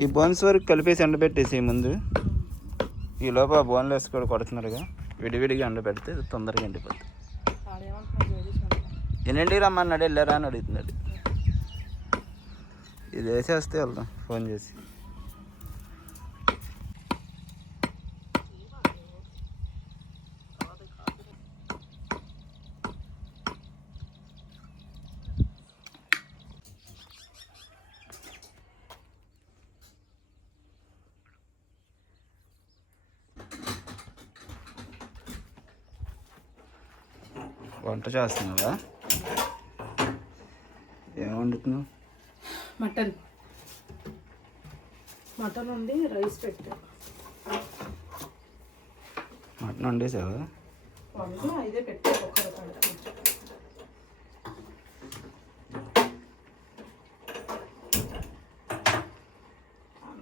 ఈ బోన్స్ వరకు కలిపేసి ఎండబెట్టేసి ముందు ఈ లోపల బోన్లు వేసి కూడా కొడుతున్నారుగా. విడివిడిగా ఎండబెడితే తొందరగా ఎండిపోతుంది ఎన్నింటికి రమ్మన్నాడు? వెళ్ళారా అని అడుగుతున్నాడు. ఇది వేసేస్తే వెళ్దాం. ఫోన్ చేసి. వంట చేస్తున్నావా? ఏం వండుతున్నావు? మటన్. మటన్ ఉంది రైస్ పెట్టా. మటన్ వండేసావా? వండి ఐదే పెట్టా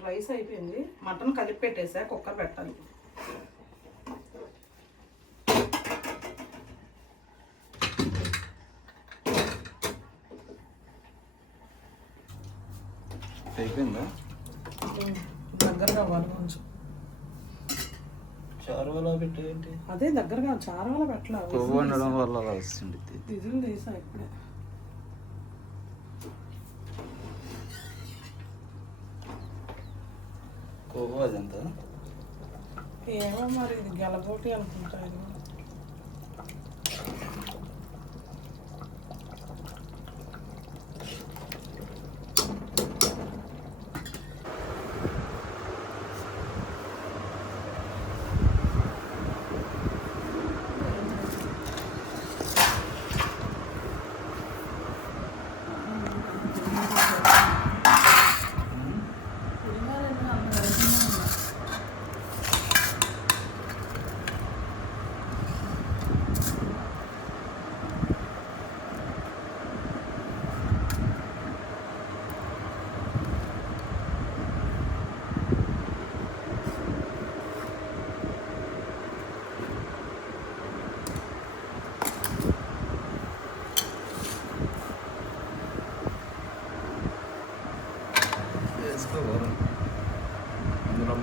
రైస్ అయిపోయింది. మటన్ కలిపి పెట్టేసా కుక్కర్ పెట్టాలి. అయిపోయిందా? దగ్గరగా అవ్వాలి కొంచెం. చారువలో పెట్టేయండి అదే దగ్గరగా చాలా వల్ల పెట్టలే కొవ్వు వండడం వల్ల అలా వస్తుంది. విజులు తీసా ఇప్పుడే. కొవ్వు అదంతా? ఏమో మరి ఇది గెలబోటి అనుకుంటా ఇది.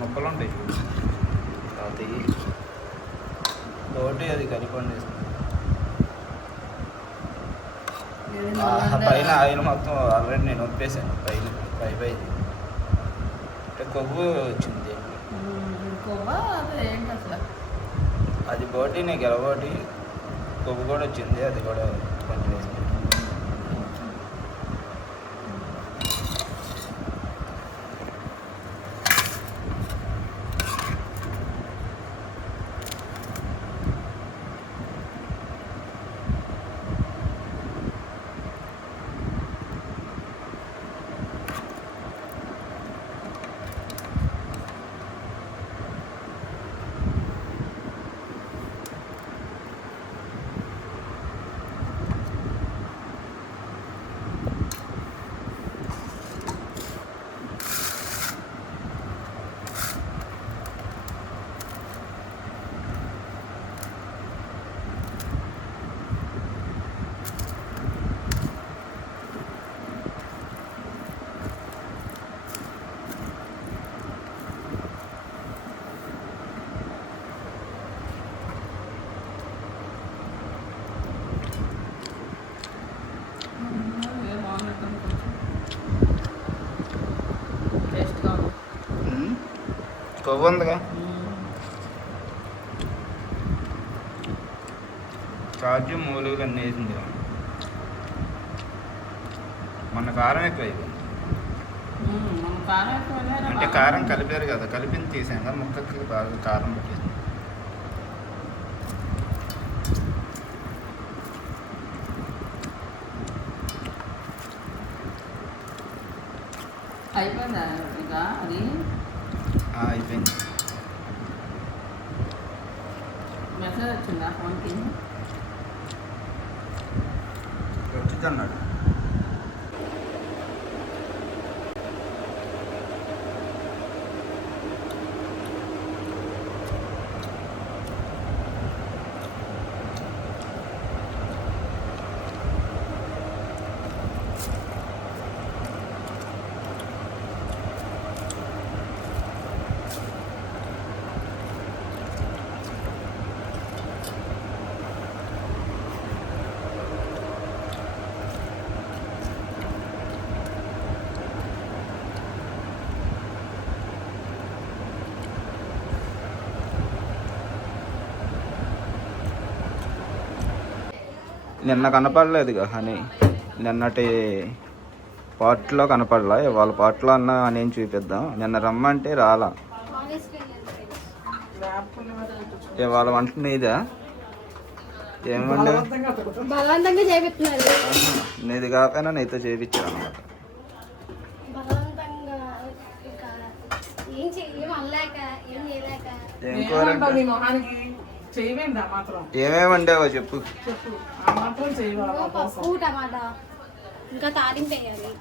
మొక్కలు ఉంటాయి తాతయ్య. తోటి అది కలిపండి పైన ఆయిల్ మొత్తం ఆల్రెడీ నేను ఒప్పేసాను. పైన పై పై అంటే కొవ్వు వచ్చింది. అదే బోటి నేను గెలబోటి కొవ్వు కూడా వచ్చింది. అది కూడా కొంచెం కొవ్వు ఉందిగా కాజు మూలుగులు అన్నీ వేసింది. మొన్న కారం ఎక్కువ అయిపోయింది అంటే కారం కలిపారు కదా కలిపింది తీసాం కదా ముక్కకి బాగా కారం పెట్టేసింది అయిపోయిందా ఇంకా అది? అయిపోయింది మెసేజ్ వచ్చిందా ఫోన్కి వచ్చింది అన్నాడు నిన్న కనపడలేదుగా హనీ. నిన్నటి పాట్లో కనపడలా? ఇవాళ పాట్లో అన్న నేను చూపిద్దాం. నిన్న రమ్మంటే రాలా. ఇవాళ వంట నీదా? ఏమండి నీది కాకపోయినా నీతో చేయించాను అనమాట ఏం కూర చేయవేండి ఆ మాత్రం? ఏమేమి వండావో చెప్పు. చెప్పు. ఆ మాత్రం చేయవా ఇదిగో పప్పు టమాటా. ఇంకా తాలింపు వేయాలి.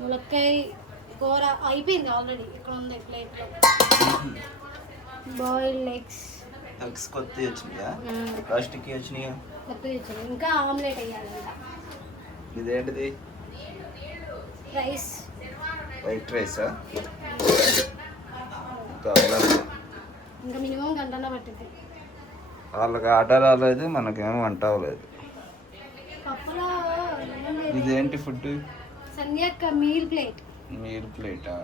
ములక్కాయ కూర అయిపోయింది ఆల్రెడీ ఇక్కడ ఉంది ప్లేట్లో బాయిల్డ్ ఎగ్స్ ఎగ్స్ కొత్త వచ్చినాయా? ప్లాస్టిక్ వచ్చినాయా? కొత్త తెచ్చాను ఇంకా ఆమ్లెట్ వేయాలంట ఇదేంటిది? రైస్ వైట్ రైసా ఇంకా మినిమం గంటన పట్టింది వాళ్ళకి ఆట రాలేదు మనకేమో వంట అవ్వలేదు? ఇదేంటి ఫుడ్ సంధ్యక్క మీల్ ప్లేట్. మీల్ ప్లేటా?